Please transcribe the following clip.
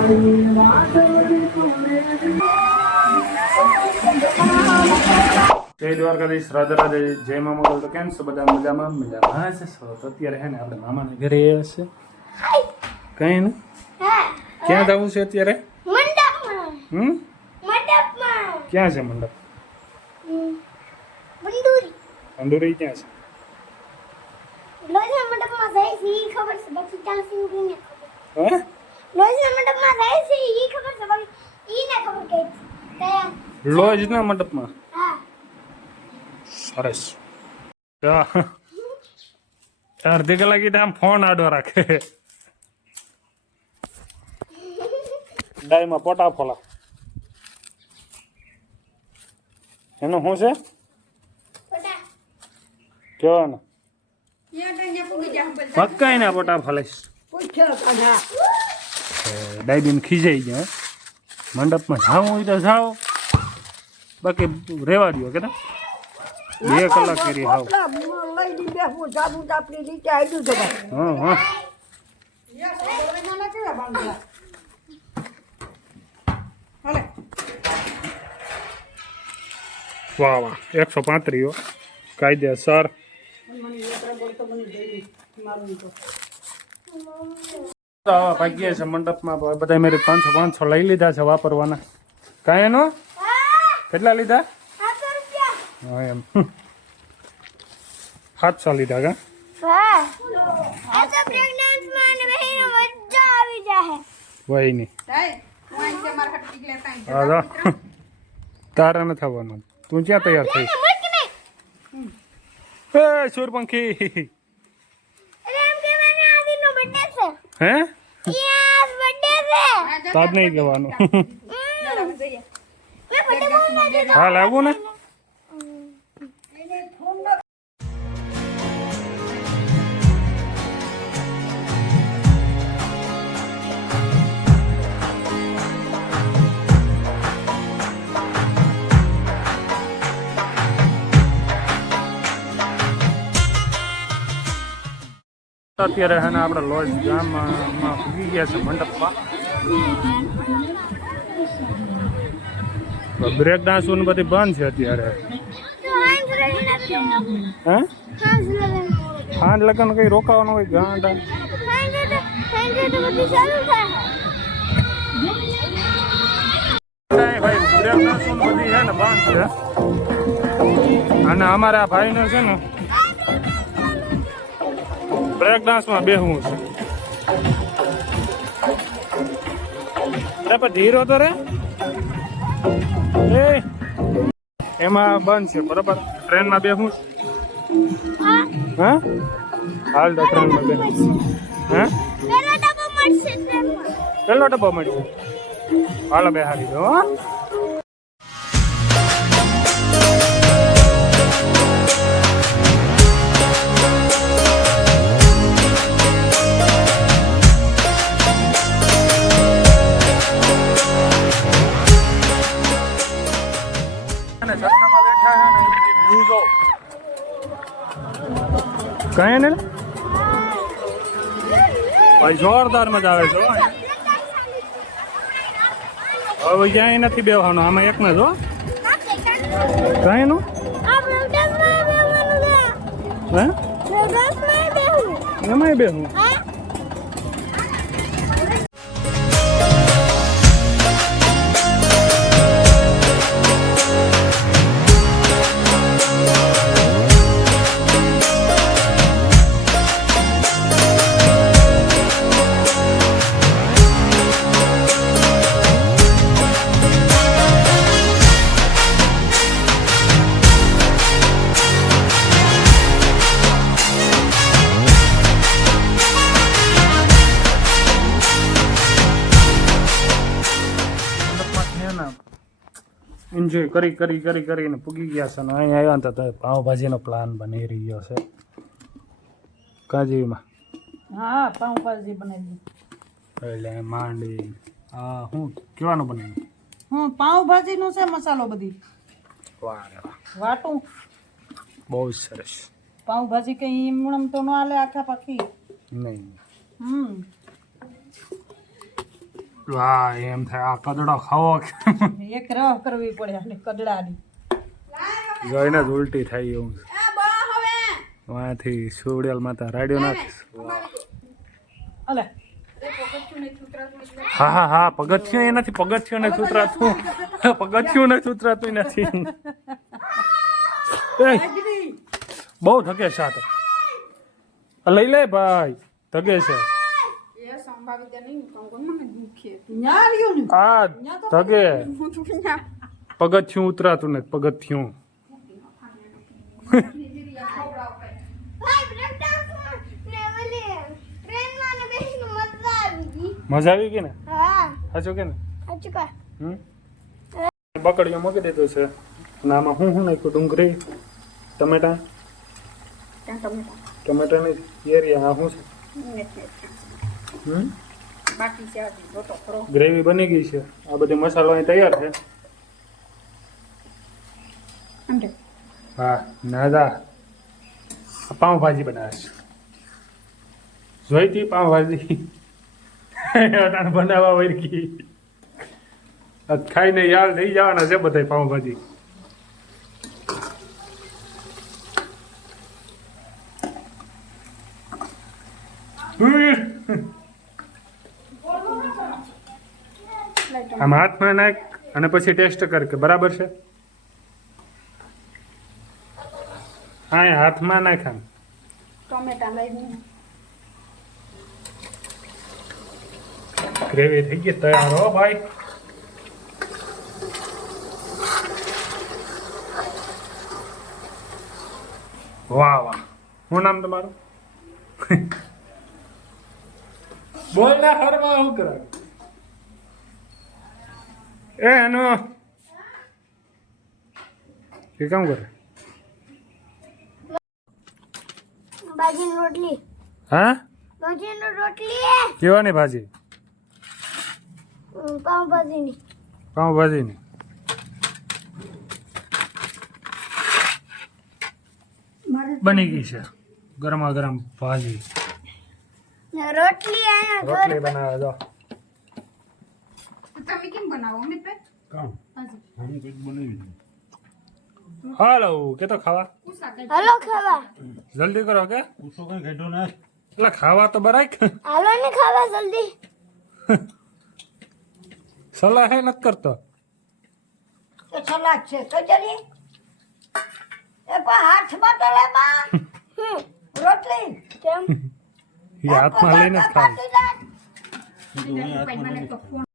જય દ્વારકાધીશ, રાધે રાધે, જય મા મોગલ. તો કેમ છો બધા? મજામાં મજામાં છે. તો અત્યારે હે ને આપણે મામાના ઘરે આવ્યા છે. કઈ ને ક્યાં જવું છે અત્યારે? ક્યાં છે મંડપ? અંદુરી ક્યાં છે? લોજ ના મંડપમાં. સરસ. અડધી કલાક આમ ફોન આડો રાખે. ડાયમાં પોટા ફોલા એનું શું છે? કેવો ને પક્કા એના પોટા ફોલાઈશ. ડાયબીન ખીજાઈ ગયા. મંડપમાં જાવું હોય તો જાઓ, બાકી રેવા દો કે 2 કલાક કરી હાવ. વાહ વાહ, 135 કાયદેસર. ભાગ્ય છે મંડપમાં બધા મેરે 500 લઈ લીધા છે વાપરવાના. કાંઈ એનો કેટલા લીધા? હા એમ 700 લીધા કા? વહી નહીં તારા નથી આવવાનું. તું ક્યાં તૈયાર થઈશ? સૂરપંખી હે તાજ નહીં કહેવાનું. હાલ આવું ને. અત્યારે હે ને આપણે લોજ ગામમાં પૂગી ગયા છે મંડપમાં. બ્રેક ડાન્સ ને બધી બંધ છે અત્યારે. હે હાંજ લગન કઈ રોકાવાનું હોય ગાંડા? ભાઈ બ્રેક ડાન્સ બધી છે ને બંધ છે. અને અમારા ભાઈને છે ને બ્રેક ડાન્સમાં બેહવું છે. પણ ધીરો તો રે એમાં બંધ છે બરોબર. ટ્રેનમાં બેહવું. હા હાલ તો ટ્રેનમાં બેહ. હે પેલો ડબ્બો મળશે. હાલો બેહારી દો. કઈ ને ભાઈ જોરદાર મજા આવે છે. હવે ક્યાંય નથી બેવાનું, આમાં એકમાં જો કઈ નું હે એમાંય બેહું. એન્જોય કરીને પૂગી ગયા છે. અને અહીંયા આવ્યા તો પાઉંભાજીનો પ્લાન બની રહ્યો છે કાજીમાં. હા પાઉંભાજી બનાવી એટલે માંડી હા હું કેવાનું બનાવ્યું? હું પાઉંભાજીનું છે મસાલો બધી. વાહ વાહ વાટું બહુ સરસ. પાઉંભાજી કઈ એમ તો ન હાલે આખા પાકી નહીં. વાહ એમ થાય આ કદડો ખાવો કે એક રહ કરવી પડે એટલે કદડાની. જોઈને જ ઉલટી થાય એવું વાંથી સુવડેલ માતા રાડ્યો નાખીશ અલે હા હા હા પગથિયું એ નથી પગથિયું નથી ઉતરાતું પગથિયું નથી ઉતરાતું નથી એ, બહુ ધકે છે આ તો લઈ લે ભાઈ ધકે છે ન્યા રહ્યું ને. આ ધકે પગથિયું ઉતરાતું નથી પગથિયું મજા આવી ગઈ ને સાચું કે ને બકડીઓ મૂકી દીધું છે અને આમાં શું નાખ્યું ડુંગળી ટમેટા ટમેટા ની એરિયા આ શું છે ગ્રેવી બની ગઈ છે આ બધી મસાલો અહીં તૈયાર છે હા નાદા પાઉંભાજી બનાવે છે જોઈતી પાઉંભાજી બનાવવા વળગી ખાઈને યાદ થઈ જવાના છે બધા પાઉંભાજી આમ હાથમાં નાખ અને પછી ટેસ્ટ કર કે બરાબર છે હા એ હાથમાં નાખ આમ ટમેટા લઈ ગ્રેવી થઈ ગઈ તૈયાર હો ભાઈ વાહ વાહ શું નામ તમારું બોલ ને હરવા શું કરે એ એનો એ કામ કરે ભાજીની રોટલી હા ભાજીની રોટલી કેવાની ભાજી પાઉંભાજીની પાઉંભાજીની બની ગઈ છે ગરમા ગરમ ભાજી ને રોટલી અહીંયા રોટલી બનાવે જો તમે કેમ બનાવો અમિતભાઈ? હાલો કે તો ખાવા હાલો ખાવા જલ્દી કરો કે એટલે ખાવા તો બરાક હાલો ને ખાવા જલ્દી સલાહ હે નથી કરતો તો સલાડ છે તો જરી એ પણ હાથમાં તો લે બા રોટલી કેમ એ હાથમાં લઈને જ ખાય પાછી લાગ.